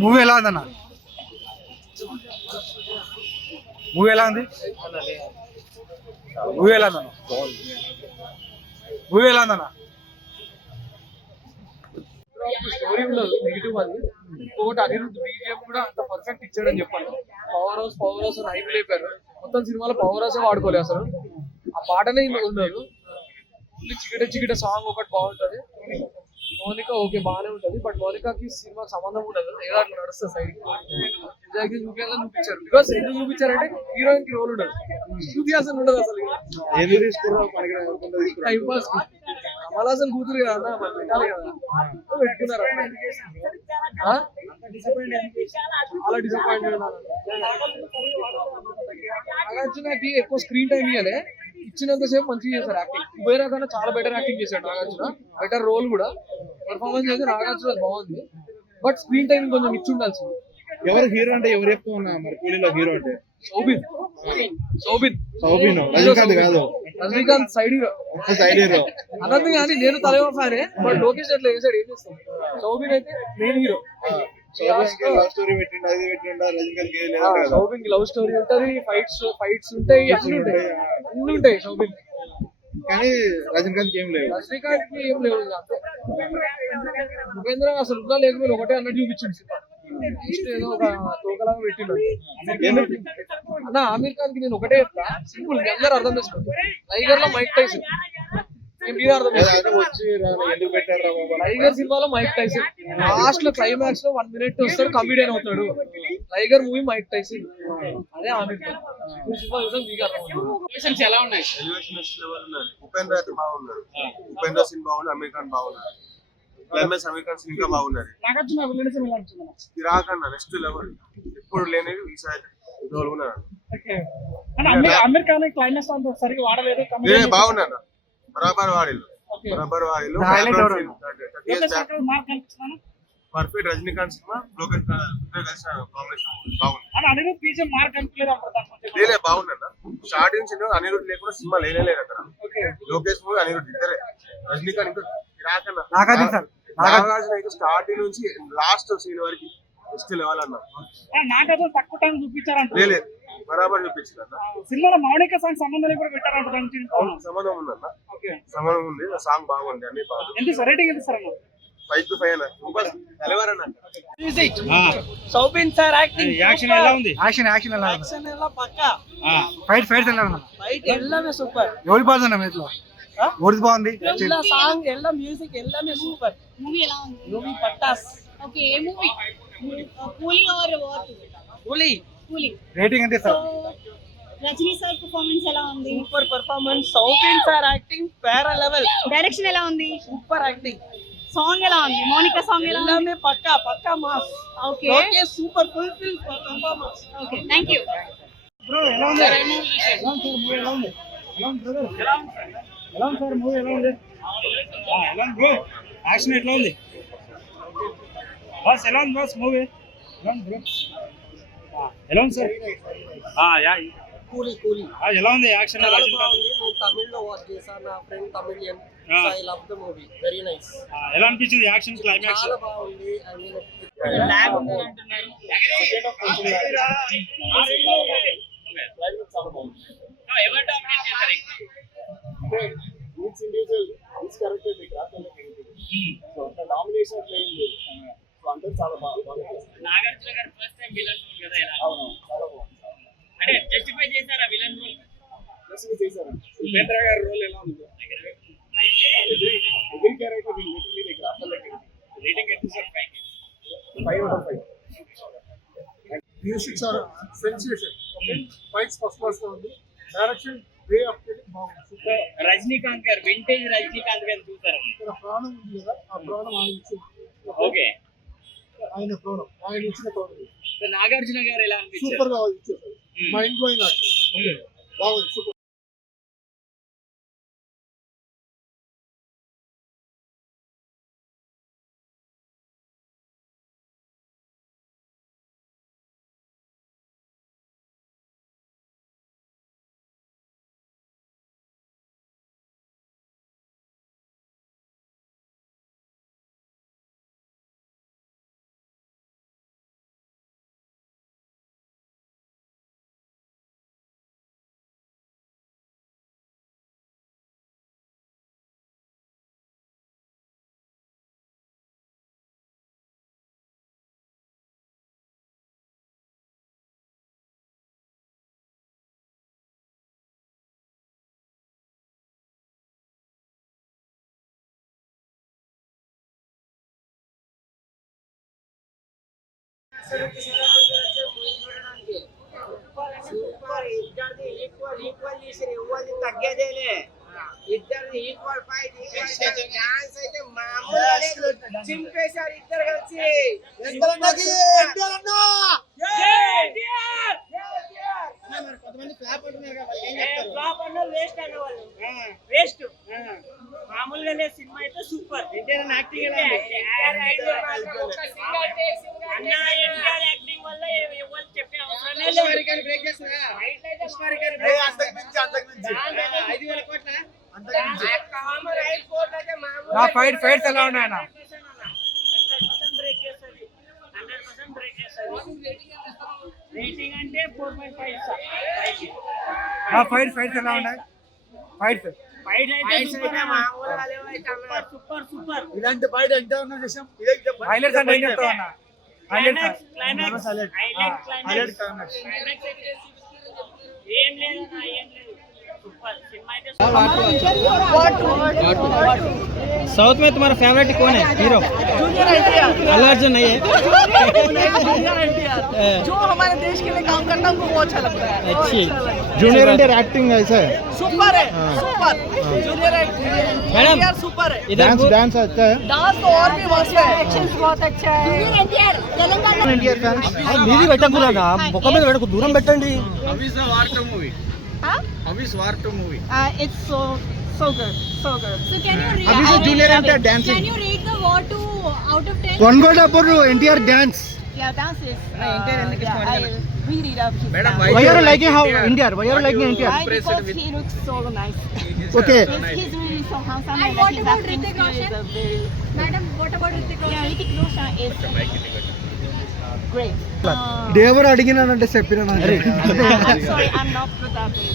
Movie ఎలా ఉందన్న? Movie ఎలా ఉంది? మూవీ ఎలా ఉందన్న? మూవీ ఎలా ఉందన్న? స్టోరీ ఉండదు, నెగిటివ్ అది. ఇంకొకటి అనిరుద్ధ్ బీజిఎం కూడా అంత పర్ఫెక్ట్ ఇచ్చాడని చెప్పాను. పవర్ హౌస్ హైప్ లేపారు. మొత్తం సినిమాలో పవర్ హౌస్ వాడుకోలేదు అసలు. ఆ పాటనే ఉండదు. చికిట చికిట సాంగ్ ఒకటి బాగుంటది. మౌనిక ఓకే బాగానే ఉంటది, బట్ మౌనికాకి సినిమాకి సంబంధం ఉండదు. ఏదో అట్లా నడుస్తుంది సైడ్. నిజానికి చూపించాలని చూపించారు. బికాస్ ఎందుకు చూపించారంటే హీరోయిన్ కి రోల్ ఉండదు, శృతి హాసన్ ఉండదు అసలు. Time pass. కమల్ హాసన్ కూతురు కదా మరి పెట్టాలి కదా, పెట్టుకున్నారు. చాలా డిసప్పాయింట్. నాగార్జునకి ఎక్కువ స్క్రీన్ టైం ఇవ్వాలి, ఇచ్చినంతసేపు మంచిగా చేశారు యాక్టింగ్. కుబేరా కన్నా చాలా బెటర్ యాక్టింగ్ చేశాడు నాగార్జున. బెటర్ రోల్ కూడా, పర్ఫార్మెన్స్ అయితే నాగార్జున బాగుంది, బట్ స్క్రీన్ టైం కొంచెం ఇచ్చి ఉండాల్సింది. ఎవరు హీరో అంటే ఎవరు ఎక్కువ ఉన్నా మరి కూలీలో హీరో అంటే? సౌబిన్. రజనీకాంత్ కాదు, రజనీకాంత్ సైడ్ హీరో అన్నది. కానీ నేను తలైవ ఫ్యానే, బట్ లోకేష్ అట్లా వేసాడు, ఏం చేస్తాం. సౌబిన్ అయితే మెయిన్ హీరో. సౌబిన్ కి లవ్ స్టోరీ ఉంటది, ఫైట్స్ ఉంటాయి, అన్ని ఉంటాయి సౌబిన్. కానీ రజనీకాంత్ ఏం లేవు. రజనీకాంత్ కి ఏం లేవు. ఉపేంద్ర అసలు ఉన్నా లేకపోతే ఒకటే అన్నట్టు చూపించింది. ఏదో ఒక తోకలాగా పెట్టిండు అన్న. ఆమీర్ ఖాన్ కి నేను ఒకటే చెప్తా, సింపుల్, అందరూ అర్థం చేసుకోండి. టైగర్ లో మైక్ టైసన్, అర్థం టైగర్ సినిమాలో మైక్ టైసన్ లాస్ట్ లో క్లైమాక్స్ లో 1 minute వస్తాడు, కమిడియన్ అవుతాడు. టైగర్ మూవీ మైక్ టైసన్, అదే ఆమీర్ ఖాన్ సినిమా చూసాం. మీకు అర్థం ఎలా ఉన్నాయి? ఉపేంద్ర అయితే బాగున్నారు, ఉపేంద్ర సింగ్ బాగున్నారు, అమీర్ ఖాన్ బాగున్నారు, క్లైమాక్స్ అమీర్ ఖాన్ సింగ్ ఇంకా బాగున్నారు. కిరాక్ అన్న నెక్స్ట్ లెవెల్, ఎప్పుడు లేనిది ఈసారి బాగున్నారు. బరాబర్ వాడిలు పర్ఫెక్ట్. రజనీకాంత్ సినిమా లోకేష్ బాగుందన్న. స్టార్టింగ్ నుంచి అనిరుద్ధ్ లేకుండా సినిమా లేనే అక్కడ. లోకేష్ మూవీ అనిరుద్ధ్ ఇద్దరే. రజనీకాంత్ ఇంకా నాగార్జున అయితే స్టార్టింగ్ నుంచి లాస్ట్ సీన్ వరకు నెక్స్ట్ లెవెల్ అన్న. తక్కువ టైం చూపించారంట, బరాబర్ చూపించారు అన్న. సినిమాలో మౌనిక సాంగ్ సంబంధం కూడా పెట్టారంట. సంబంధం ఉందన్న, సంబంధం ఉంది. సాంగ్ బాగుంది, అన్ని బాగుంది. రేటింగ్ ఎంత సార్? 5 to 5 అన్న. Deliver Soubin sir acting, action ఎలా ఉంది? యాక్షన్ ఎలా పక్కా. ఫైట్స్ ఎలా ఉంది? ఫైట్ எல்லாமே సూపర్. ఎవరి బాగుంది మీట్లో? ఓడిది బాగుంది. எல்லா సాంగ్ எல்லா మ్యూజిక్ எல்லாமே సూపర్. మూవీ ఎలా ఉంది? మూవీ పట్టాస్. ఓకే, ఏ మూవీ? కూలీ ఆర్ వాట్? కూలీ. రేటింగ్ ఎంత సార్? రజనీ సార్ పర్ఫార్మెన్స్ ఎలా ఉంది? Super performance. Soubin sir acting వేరే లెవెల్. డైరెక్షన్ ఎలా ఉంది? Super acting. సాంగ్ ఎలా ఉంది? మౌనిక సాంగ్ ఎలా ఉంది? எல்லாமே పక్కా mass. Okay, okay, super fulfil performance. Okay, thank you. Bro ఎలా ఉంది? ఎలా ఉంది మూవీ? ఎలా ఉంది? ఎలా ఉంది బ్రదర్? ఎలా ఉంది సార్ మూవీ? ఎలా ఉంది? ఎలా ఉంది బ్రో? యాక్షన్ ఎట్లా ఉంది బాస్? ఎలా ఉంది బాస్ మూవీ? ఎలా ఉంది బ్రో? ఎలా ఉంది సార్? కూలీ ఎలా ఉంది యాక్షన్? చాలా బాగుంది. నేను తమిళ్లో వాచ్ చేశాను, నా friend Tamilian. I love the movie, very nice. ఎలా అనిపించింది యాక్షన్ క్లైమాక్స్? చాలా బాగుంది. ఐ మీన్ లాగ్ ఉంది అంటున్నారు. చాలా బాగుంది. ఎవరు డామినేట్ చేశారు? Each individual each character nomination playing లేదు. సో అందరూ చాలా బాగా నాగార్జున గారు ఫస్ట్ టైం విలన్ రోల్ కదా, ఎలా? అవును, చాలా బాగుంది. అంటే జస్టిఫై చేశారా విలన్ రోల్? చేశారు. ఉపేంద్ర గారి రోల్ ఎలా ఉంది? Every character literally like raffle like. Rating ఎంత sir? 5 out of 5. Music sir sensation. Okay, fights first class లో ఉంది. డైరెక్షన్ వే ఆఫ్ టెలింగ్ బాగుంది. సూపర్. రజనీకాంత్ గారు, వింటేజ్ రజనీకాంత్ గారు చూసారా? ఇక్కడ ప్రాణం ఉంది కదా, ఆ ప్రాణం ఆయన ఇచ్చింది. ఓకే, ఆయన ప్రాణం, ఆయన ఇచ్చిన ప్రాణం. నాగార్జున గారు ఎలా అనిపించారు? సూపర్ గా ఇచ్చేసారు. Mind blowing action. బాగుంది, సూపర్. సూపర్ ఇద్దరిది ఈక్వల్ చేసారు ఎవరిది తగ్గేదేలే ఇద్దరిది ఈక్వల్ ఫైట్ ఈక్వల్ డాన్స్ అయితే మామూలుగా లేదు చింపేశారు ఇద్దరు కలిసి కొంతమంది ఫ్లాప్ అంటున్నారు కదా, వాళ్ళు ఏం చెప్తారు? ఫ్లాప్ అన్న వేస్ట్ అన్న వాళ్ళు వేస్ట్ మామూలుగా లేదు సినిమా అయితే సూపర్ ఎన్టీఆర్ యాక్టింగ్ ఎలా ఉంది? అన్న ఎన్టీఆర్ యాక్టింగ్ వల్ల ఎవరు చెప్పే అవసరమే లేదు పుష్పారికాన్ని బ్రేక్ చేస్తారా? పుష్పారికాన్ని బ్రేక్ చేస్తారా? 5,000 కోట్ల కామన్ రైట్ కోట్ అయితే నా ఫైట్స్ ఎలా ఉన్నాయి అన్న? 100% బ్రేక్ చేస్తుంది 100% బ్రేక్ చేస్తుంది రేటింగ్ అంటే 4.5 ఇస్తా నా ఫైట్స్ ఎలా ఉన్నాయి? ఫైట్స్ ఫైట్ అయితే సూపర్ మామూలుగా లేవు అయితే సూపర్ సూపర్ ఇలాంటి బయట ఎంత ఉన్నా చేసాం. ఇదే చెప్పు. హైలైట్స్ అంటే ఏం చెప్తావు అన్న? Highlights climax highlight climax. ఏం లేదన్నా ఏం లేదు సూపర్ సినిమా అయితే साउथ में तुम्हारा फेवरेट कौन है हीरो? अल्लू अर्जुन नहीं है? जो हमारे देश के लिए काम करता है हमको वो अच्छा लगता है। अच्छी जूनियर एंटर एक्टिंग ऐसा है सुपर है सुपर जूनियर मैडम सुपर है डांस डांस अच्छा है डांस तो और भी मस्त है एक्शन बहुत अच्छा है ఎన్టీఆర్ మీది పెట్టకూడదా ముఖ మీద పెడకు దూరం పెట్టండి it's so good so good So can you rate? Abhi se junior actor dancing. Can you rate the war to out of 10? One గోడ్ అప్పుడు NTR dance yeah dance is yeah, I really love his dance. Why are liking how India why are liking NTR Because he looks so nice. Okay He's really so handsome. And and what his about acting Hrithik skill is Roshan? a very Madam, what about Hrithik yeah Roshan? Hrithik Roshan is great. దేవరు అడిగినానంటే చెప్పిన I'm sorry, I'm not good at it.